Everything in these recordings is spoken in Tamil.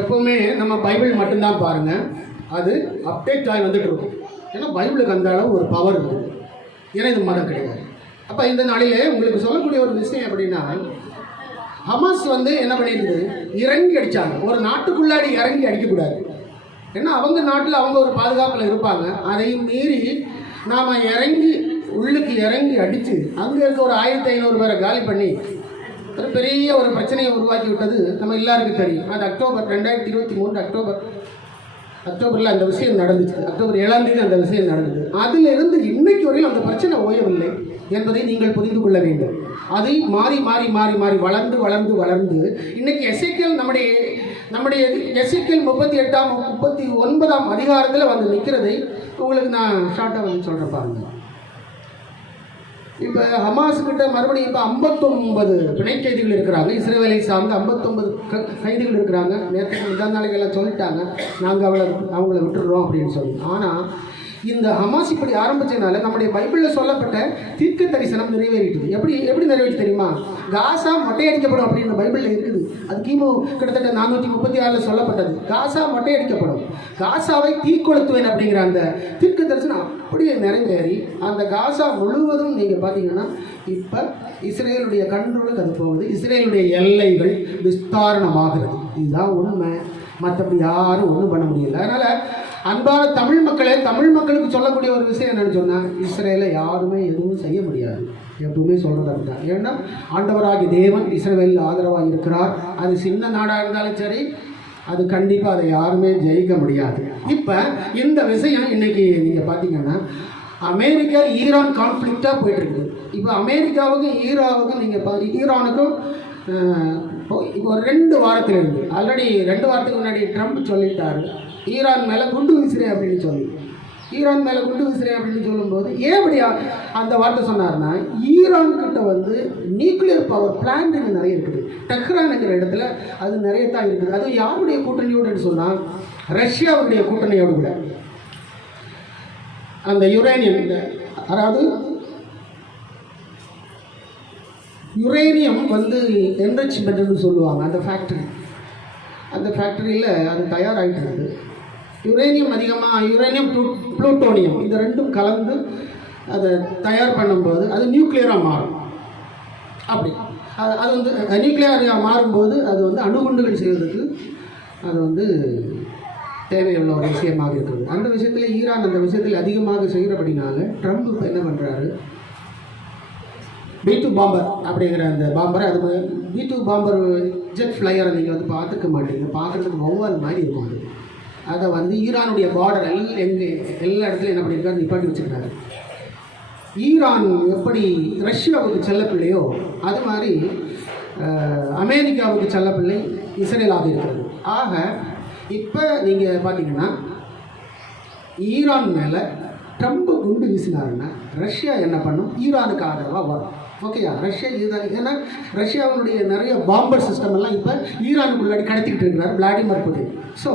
எப்போவுமே நம்ம பைபிள் மட்டும்தான் பாருங்கள், அது அப்டேட் ஆகி வந்துட்டு இருக்கும். ஏன்னா பைபிளுக்கு அந்த அளவு ஒரு பவர் இருக்குது. ஏன்னா இது மதம் கிடையாது. அப்போ இந்த நாளிலே உங்களுக்கு சொல்லக்கூடிய ஒரு விஷயம் எப்படின்னா, ஹமாஸ் என்ன பண்ணியிருக்குது, இறங்கி அடித்தாங்க. ஒரு நாட்டுக்குள்ளாடி இறங்கி அடிக்கக்கூடாது. ஏன்னா அவங்க நாட்டில் அவங்க ஒரு பாதுகாப்பில் இருப்பாங்க. அதையும் மீறி நாம் இறங்கி உள்ளுக்கு இறங்கி அடித்து அங்கே இருக்க ஒரு 1500 பேரை காலி பண்ணி ஒரு பெரிய ஒரு பிரச்சனையை உருவாக்கி விட்டது நம்ம எல்லாருக்கும் தெரியும். அது அக்டோபர் 2023 அக்டோபரில் அந்த விஷயம் நடந்துச்சு. அக்டோபர் 7ஆம் தேதி அந்த விஷயம் நடந்தது. அதிலிருந்து இன்னைக்கு வரையும் அந்த பிரச்சனை ஓயவில்லை என்பதை நீங்கள் புரிந்து கொள்ள வேண்டும். அதை மாறி மாறி மாறி மாறி வளர்ந்து வளர்ந்து வளர்ந்து இன்னைக்கு எசேக்கியேல் நம்முடைய எசேக்கியேல் 38ஆம் 39ஆம் அதிகாரத்தில் வந்து நிற்கிறதை உங்களுக்கு நான் ஷார்ட்டாக சொல்கிறேன் பாருங்கள். இப்போ ஹமாஸுக்கிட்ட மறுபடியும் இப்போ 59 பிணை கைதிகள் இருக்கிறாங்க. இஸ்ரேலை சார்ந்து 59 கைதிகள் இருக்கிறாங்க. நேற்று முதல் நாளைக்கெல்லாம் சொல்லிட்டாங்க, நாங்கள் அவங்கள விட்டுடுறோம் அப்படின்னு சொல்லி. ஆனால் இந்த ஹமாஸ் இப்படி ஆரம்பித்ததுனால நம்முடைய பைபிளில் சொல்லப்பட்ட தீர்க்க தரிசனம் நிறைவேறிட்டுது. எப்படி நிறைவேற்றி தெரியுமா? காசா மொட்டையடிக்கப்படும் அப்படின்னு பைபிளில் இருக்குது. அது கிமு கிட்டத்தட்ட 436 சொல்லப்பட்டது. காசா மொட்டையடிக்கப்படும், காசாவை தீக்கொளுத்துவேன் அப்படிங்கிற அந்த தீர்க்க தரிசனம் அப்படியே நிறைவேறி அந்த காசா முழுவதும் நீங்கள் பார்த்தீங்கன்னா இப்போ இஸ்ரேலுடைய கண்ட்ரோலுக்கு அது போகுது. இஸ்ரேலுடைய எல்லைகள் விஸ்தாரணமாகிறது. இதுதான் உண்மை. மற்றபடி யாரும் ஒன்றும் பண்ண முடியல. அதனால் அன்பான தமிழ் மக்களுக்கு சொல்லக்கூடிய ஒரு விஷயம் என்னென்னு சொன்னால், இஸ்ரேலை யாருமே எதுவும் செய்ய முடியாது. எப்பவுமே சொல்கிறது அப்படிதான். ஏன்னா ஆண்டவராகிய தேவன் இஸ்ரேலில் ஆதரவாக இருக்கிறார். அது சின்ன நாடாக இருந்தாலும் சரி, அது கண்டிப்பாக அதை யாருமே ஜெயிக்க முடியாது. இப்போ இந்த விஷயம் இன்னைக்கு நீங்கள் பார்த்தீங்கன்னா அமெரிக்கா ஈரான் கான்ஃப்ளிக்டாக போயிட்டுருக்குது. இப்போ அமெரிக்காவுக்கும் ஈரானுக்கும் ஈரானுக்கும் இப்போ ஒரு 2 வாரத்தில் இருந்து ஆல்ரெடி 2 வாரத்துக்கு முன்னாடி ட்ரம்ப் சொல்லிட்டாரு, ஈரான் மேலே குண்டு வீசுறேன் அப்படின்னு சொல்லி. ஈரான் மேலே குண்டு வீசுறேன் அப்படின்னு சொல்லும்போது ஏன் அப்படி அந்த வார்த்தை சொன்னார்னா, ஈரான் கிட்ட நியூக்ளியர் பவர் பிளான்ட் நிறைய இருக்குது. டெஹ்ரான்ங்கிற இடத்துல அது நிறைய தான் இருக்குது. அது யாருடைய கூட்டணியோடு சொன்னால் ரஷ்யாவுடைய கூட்டணியோடு கூட. அந்த யுரேனியம், அதாவது யுரேனியம் என்ரிச்மெண்ட்னு சொல்லுவாங்க. அந்த ஃபேக்ட்ரியில் அது தயாராகிட்டு யுரேனியம் அதிகமாக, யுரேனியம் புளூட்டோனியம் இந்த ரெண்டும் கலந்து அதை தயார் பண்ணும்போது அது நியூக்ளியராக மாறும். அப்படி அது நியூக்ளியராக மாறும்போது அது அணுகுண்டுகள் செய்வதற்கு அது தேவையுள்ள ஒரு விஷயமாக இருக்குது. அந்த விஷயத்தில் ஈரான் அந்த விஷயத்தில் அதிகமாக செய்கிறபடினால ட்ரம்ப் இப்போ என்ன பண்ணுறாரு, B2 பாம்பர் அப்படிங்கிற அந்த பாம்பரை, அது B2 பாம்பர் ஜெட் ஃப்ளையரை நீங்கள் பார்த்துக்க மாட்டீங்க. பார்க்குறதுக்கு ஒவ்வொரு மாதிரி இருக்கும். அதை ஈரானுடைய பார்டர் எல்லா இடத்துலையும் என்ன பண்ணியிருக்காரு, நிப்பாட்டி வச்சுருக்காரு. ஈரான் எப்படி ரஷ்யாவுக்கு செல்லப்பிள்ளையோ அது மாதிரி அமெரிக்காவுக்கு செல்லப்பிள்ளை இஸ்ரேலாக இருக்கிறது. ஆக இப்போ நீங்கள் பார்த்தீங்கன்னா ஈரான் மேலே ட்ரம்ப் குண்டு வீசினாருன்னா ரஷ்யா என்ன பண்ணும், ஈரானுக்கு ஆதரவாக வரும். ஓகேயா? ஏன்னா ரஷ்யாவுடைய நிறைய பாம்பர் சிஸ்டம் எல்லாம் இப்போ ஈரானுக்குள்ளாடி கடத்திக்கிட்டு இருக்கிறார் Vladimir Putin. So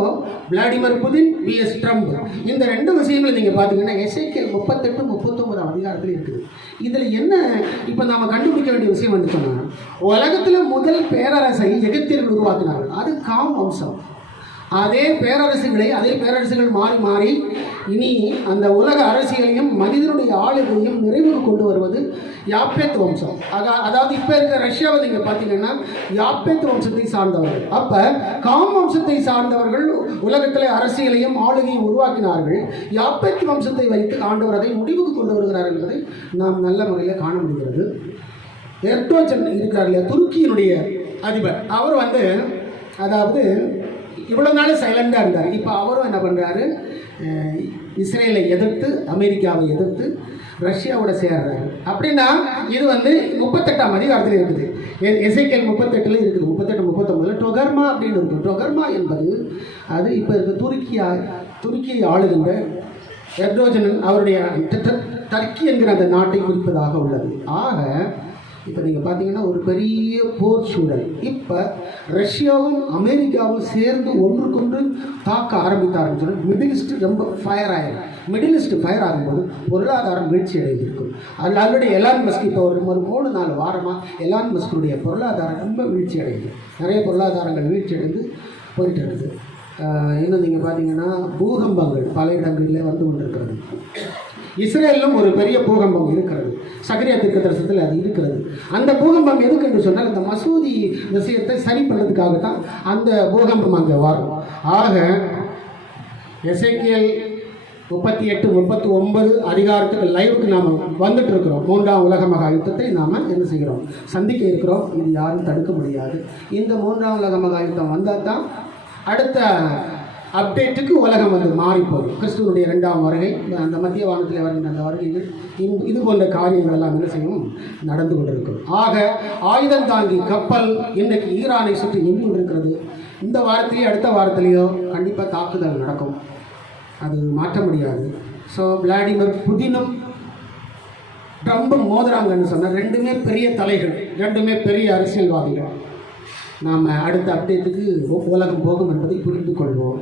Vladimir Putin vs Trump, இந்த 2 விஷயங்களும் நீங்கள் பார்த்தீங்கன்னா எசேக்கியேல் 38, 39 அதிகாரத்தில் இருக்குது. இதில் என்ன இப்போ நாம் கண்டுபிடிக்க வேண்டிய விஷயம் சொன்னால், உலகத்தில் முதல் பேரரசை எகிப்தியர்கள் உருவாக்கினார்கள். அது காம் வம்சம். அதே பேரரசுகள் மாறி மாறி இனி அந்த உலக அரசியலையும் மனிதனுடைய ஆளுகையும் நிறைவுக்கு கொண்டு வருவது யாப்பேத் வம்சம். அதாவது இப்போ இருக்க ரஷ்யாவை நீங்கள் பார்த்தீங்கன்னா யாப்பேத் வம்சத்தை சார்ந்தவர்கள். அப்போ காம் வம்சத்தை சார்ந்தவர்கள் உலகத்தில் அரசியலையும் ஆளுகையும் உருவாக்கினார்கள். யாப்பேத் வம்சத்தை வைத்து ஆண்டவர் அதை முடிவுக்கு கொண்டு வருகிறார் என்பதை நாம் நல்ல முறையில் காண முடிகிறது. எர்டோகன் இருக்கிறார் இல்லையா, துருக்கியினுடைய அதிபர், அவர் அதாவது இவ்வளோ நாள் சைலண்டாக இருந்தார். இப்போ அவரும் என்ன பண்ணுறாரு, இஸ்ரேலை எதிர்த்து அமெரிக்காவை எதிர்த்து ரஷ்யாவோட சேர்றாரு. அப்படின்னா இது 38ஆம் அதிகாரத்தில் இருக்குது. எசேக்கியேல் 38 இருக்குது. 38, 39 டொகர்மா அப்படின்னு இருக்குது. டொகர்மா என்பது அது இப்போ இருக்க துருக்கியை ஆளுகின்ற எர்டோகன் அவருடைய டர்க்கி என்கிற அந்த நாட்டை குறிப்பதாக உள்ளது. ஆக இப்போ நீங்கள் பார்த்தீங்கன்னா ஒரு பெரிய போர் சூழல். இப்போ ரஷ்யாவும் அமெரிக்காவும் சேர்ந்து ஒன்றுக்கொன்று தாக்க ஆரம்பித்தாருன்னு மிடில் ஈஸ்ட் ரொம்ப ஃபயர் ஆகிடும். மிடில் ஈஸ்ட் ஃபயர் ஆகும்போது பொருளாதாரம் வீழ்ச்சி அடைந்திருக்கும். அதில் ஆல்ரெடி எலான் மஸ்க் இப்போ ஒரு 3-4 வாரமாக எலான் மஸ்குடைய பொருளாதாரம் ரொம்ப வீழ்ச்சி அடையுது. நிறைய பொருளாதாரங்கள் வீழ்ச்சி அடைந்து போயிட்டு இருக்குது. இன்னும் நீங்கள் பார்த்தீங்கன்னா பூகம்பங்கள் பல இடங்களில் வந்து கொண்டிருக்கிறது. இஸ்ரேலிலும் ஒரு பெரிய பூகம்பம் இருக்கிறது. சகரியா தீர்க்கதரிசனத்தில் அது இருக்கிறது. அந்த பூகம்பம் எதுக்கு என்று சொன்னால் இந்த மசூதி விஷயத்தை சரி பண்ணுறதுக்காக தான் அந்த பூகம்பம் அங்கே வரும். ஆக எசேக்கியேல் 38, 39 அதிகாரத்துக்கு லைவுக்கு நாம் வந்துட்டு இருக்கிறோம். 3ஆம் உலக மகா யுத்தத்தை நாம் என்ன செய்கிறோம், சந்திக்க இருக்கிறோம். இது யாரும் தடுக்க முடியாது. இந்த 3ஆம் உலக மகா யுத்தம் வந்தால் தான் அடுத்த அப்டேட்டுக்கு உலகம் வந்து மாறிப்போகும். கிறிஸ்துவனுடைய 2ஆம் வருகை, அந்த மத்திய வானத்தில் வருகின்ற அந்த வருகைகள், இது போன்ற காரியங்கள் எல்லாம் என்ன செய்யும், நடந்து கொண்டிருக்கும். ஆக ஆயுதம் தாங்கி கப்பல் இன்றைக்கு ஈரானை சுற்றி நின்று கொண்டிருக்கிறது. இந்த வாரத்திலேயோ அடுத்த வாரத்திலேயோ கண்டிப்பாக தாக்குதல் நடக்கும். அது மாற்ற முடியாது. ஸோ விளாடிமிர் புதினும் ட்ரம்பும் மோதுறாங்கன்னு சொன்னால் ரெண்டுமே பெரிய தலைகள், ரெண்டுமே பெரிய அரசியல்வாதிகள். நாம் அடுத்த அப்டேட்டுக்கு உலகம் போகும் என்பதை புரிந்து கொள்வோம்.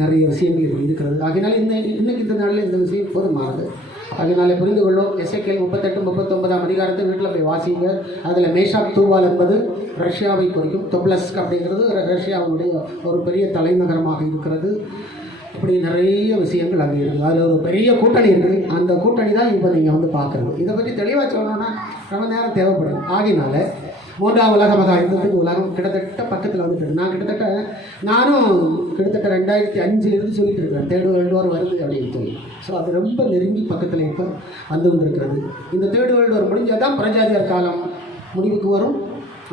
நிறைய விஷயங்கள் இப்படி இருக்கிறது. ஆகையினால இன்னைக்கு இந்த நாளில் இந்த விஷயம் போதுமானது. அதனால புரிந்து கொள்வோம். எசேக்கியேல் 38, 39 அதிகாரத்தை வீட்டில் போய் வாசிங்க. அதில் மேஷாக் தூவால் என்பது ரஷ்யாவை குறிக்கும். தொப்லஸ்க் அப்படிங்கிறது ரஷ்யாவுடைய ஒரு பெரிய தலைநகரமாக இருக்கிறது. இப்படி நிறைய விஷயங்கள் அங்கே இருக்குது. அதில் ஒரு பெரிய கூட்டணி இருக்குது. அந்த கூட்டணி தான் இப்போ நீங்கள் வந்து பார்க்குறது. இதை பற்றி தெளிவாக சொல்லணும்னா ரொம்ப நேரம் தேவைப்படும். ஆகினால 3ஆம் உலக மகா யுத்தத்துக்கு உலகம் கிட்டத்தட்ட பக்கத்தில் வந்துட்டு, நானும் கிட்டத்தட்ட 2005 சொல்லிட்டு இருக்கிறேன், 3rd World War வருது அப்படின்னு சொல்லி. ஸோ அது ரொம்ப நெருங்கி பக்கத்தில் இப்போ வந்து கொண்டிருக்கிறது. இந்த 3rd World War முடிஞ்சால் தான் பிரஜாதியார் காலம் முடிவுக்கு வரும்.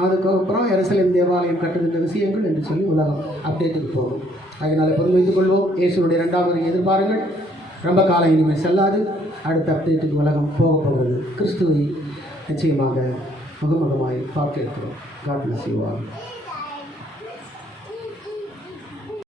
அதுக்கப்புறம் எருசலேம் தேவாலயம் கட்டுகின்ற விஷயங்கள் என்று சொல்லி உலகம் அப்டேட்டுக்கு போகும். அதனால் பொருள் வைத்துக் கொள்வோம். இயேசுனுடைய 2ஆம் வருகை எதிர்பாருங்கள். ரொம்ப காலம் இனிமேல் செல்லாது. அடுத்த அப்டேட்டுக்கு உலகம் போக போகிறது. கிறிஸ்துவை நிச்சயமாக முகமுகமாய் பார்க்க இருக்கிறோம். God bless you all.